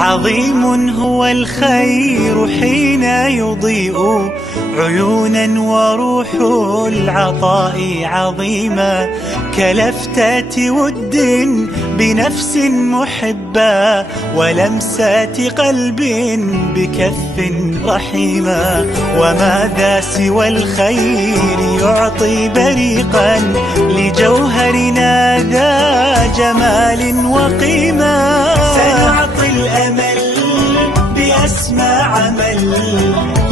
عظيم هو الخير حين يضيء عيونا وروح العطاء عظيما كلفتات ود بنفس محبة ولمسات قلب بكف رحيما. وماذا سوى الخير يعطي بريقا لجوهرنا ذا جمال وقيمة. سنعطي الأمل بأسمى عمل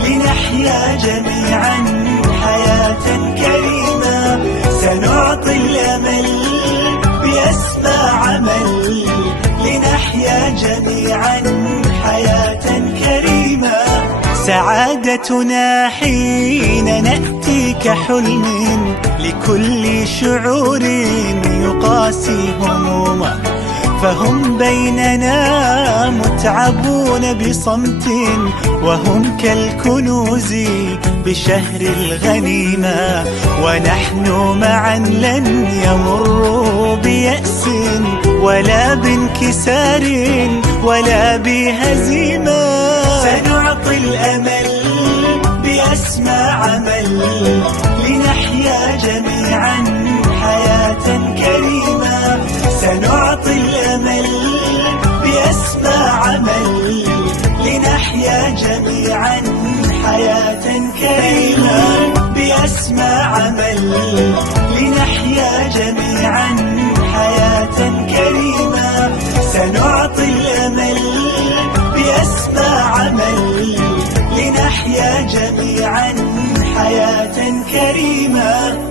لنحيا جميعا حياة كريمة. سنعطي الأمل بأسمى عمل لنحيا جميعا حياة كريمة. سعادتنا حين نأتي كحلم لكل شعور يقاسي همومه. فهم بيننا متعبون بصمت وهم كالكنوز بشهر الغنيمة. ونحن معا لن يمروا بيأس ولا بانكسار ولا بهزيمة. سنعطي الأمل بأسمى عمل لنحيا جميعا حياة كريمة. سنعطي الأمل بأسمى عمل لنحيا جميعا حياة كريمة. بأسمى عمل لنحيا جميعا حياة كريمة. سنعطي الأمل بأسمى عمل لنحيا جميعا حياة كريمة.